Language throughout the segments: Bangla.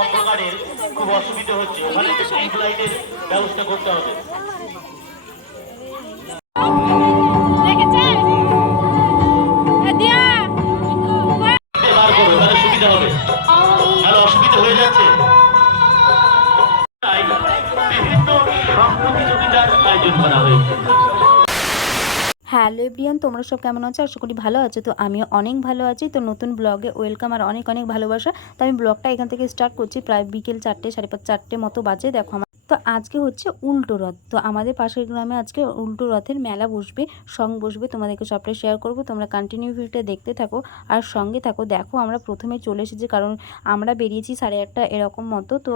অন্ধকারের খুব অসুবিধা হচ্ছে, ওখানে স্ট্রিট লাইটের ব্যবস্থা করতে হবে। সুবিধা হবে, আর অসুবিধা হয়ে যাচ্ছে। তাই বিভিন্ন প্রতিযোগিতার আয়োজন করা হয়েছে। হ্যালো এভরিওয়ান, তোমরা সব কেমন আছো? আশা করি ভালো আছো। তো আমিও অনেক ভালো আছি। তো নতুন ব্লগে ওয়েলকাম আর অনেক অনেক ভালোবাসা। তো আমি ব্লগটা এখান থেকে স্টার্ট করছি। প্রায় বিকেল 4টে 5:30 মতো বাজে। দেখো আমার তো আজকে হচ্ছে উল্টো রথ। তো আমাদের পাশের গ্রামে আজকে উল্টো রথের মেলা বসবে, সং বসবে। তোমাদেরকে সবটা শেয়ার করব, তোমরা কন্টিনিউ ভিডিওটা দেখতে থাকো আর সঙ্গে থাকো। দেখো আমরা প্রথমে চলে এসেছি, কারণ আমরা বেরিয়েছি 1:30 এরকম মতো। তো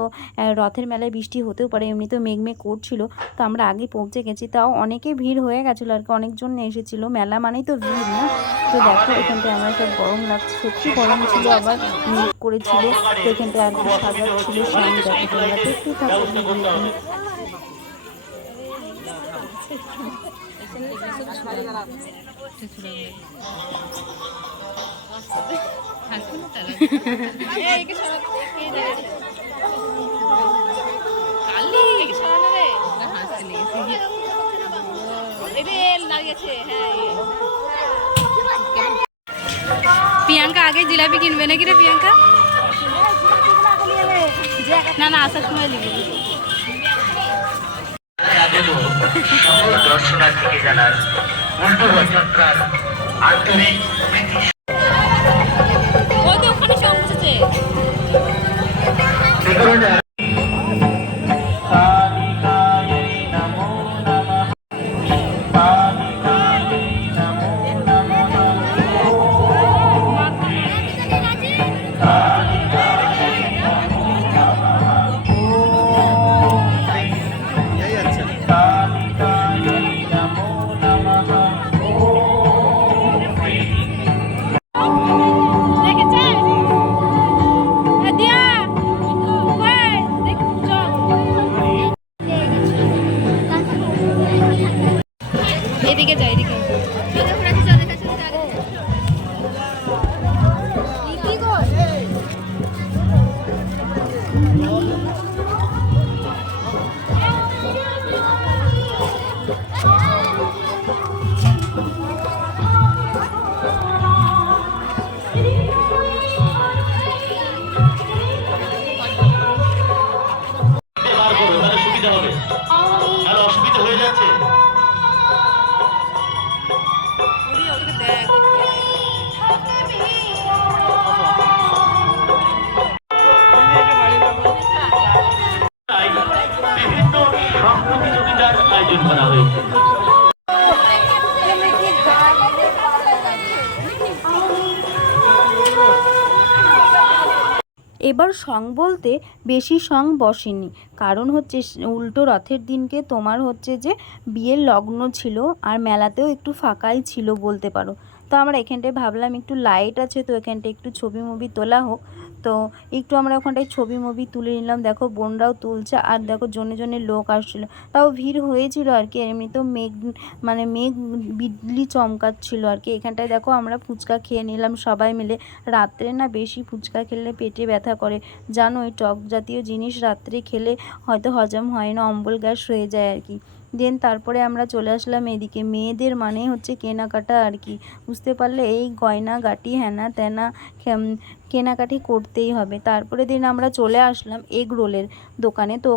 রথের মেলায় বৃষ্টি হতেও পারে, এমনি তো মেঘ করছিল। তো আমরা আগে পৌঁছে গেছি, তাও অনেকে ভিড় হয়ে গেছিলো আর কি, অনেকজন এসেছিলো। মেলা মানেই তো ভিড় না। তো দেখো এখানটায় আমরা সব গরম লাগছে, সত্যি গরম ছিল, আবার মেঘ করেছিল। তো এখানটায় আর কি সাজাচ্ছিল সং। দেখো তোমরা দেখতেই থাকো ভিডিওটি। প্রিয়াঙ্কা আগে জিলাপি কিনবে নাকি রে প্রিয়াঙ্কা? না না, আসার সময় লিখবে। দর্শনার্থীকে জানার উল্টো রথযাত্রার আন্তরিক ওখানে সব বসেছে। এদিকে যাই, এদিকে সুবিধা হবে, আর অসুবিধা হয়ে যাচ্ছে। বিভিন্ন প্রতিযোগিতার আয়োজন করা হয়েছে। এবার সং বলতে বেশি সং বসেনি, কারণ হচ্ছে উল্টো রথের দিনকে তোমার হচ্ছে যে বিয়ের লগ্ন ছিল, আর মেলাতেও একটু ফাঁকাই ছিল বলতে পারো। তো আমরা এখানটায় ভাবলাম একটু লাইট আছে, তো এখানটায় একটু ছবি তোলা হোক। তো একটু আমরা ওখানটায় ছবি তুলে নিলাম। দেখো বোনরাও তুলছে, আর দেখো জনে জনে লোক আসছিলো, তাও ভিড় হয়েছিল আর কি। এমনিতেও মেঘ বিজলি চমকাচ্ছিল আর কি। এখানটায় দেখো আমরা ফুচকা খেয়ে নিলাম সবাই মিলে। রাত্রে না বেশি ফুচকা খেলে পেটে ব্যথা করে, জানো এই টক জাতীয় জিনিস রাত্রে খেলে হয়তো হজম হয় না, অম্বল গ্যাস হয়ে যায় আর কি। দেন তারপরে আমরা চলে আসলাম এদিকে। মেয়েদের মানে হচ্ছে কেনাকাটা আর কি, বুঝতে পারলে, এই গয়না গাটি হ্যানা ত্যানা কেনাকাটি করতেই হবে। তারপরে দিন আমরা চলে আসলাম এগ রোলের দোকানে। তো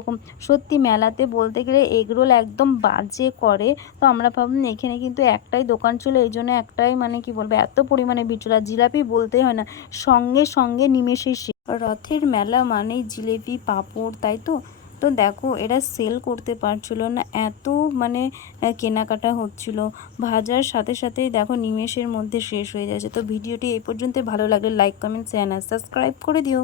সত্যি মেলাতে বলতে গেলে এগ রোল একদম বাজে করে। তো আমরা ভাবলাম এখানে কিন্তু একটাই দোকান ছিল, এই জন্য একটাই মানে কি বলবো, এত পরিমাণে ভিড় ছিল। আর জিলাপি বলতেই হয় না, সঙ্গে সঙ্গে নিমেষে শেষ। রথের মেলা মানেই জিলেপি পাঁপড়, তাই তো। তো দেখো এরা সেল করতে পারছিল না, এত মানে কেনাকাটা হচ্ছিল। ভাজার সাথে সাথেই দেখো নিমেষের মধ্যে শেষ হয়ে যাচ্ছে। তো ভিডিওটি এই পর্যন্ত, ভালো লাগলে লাইক কমেন্ট শেয়ার আর সাবস্ক্রাইব করে দিও।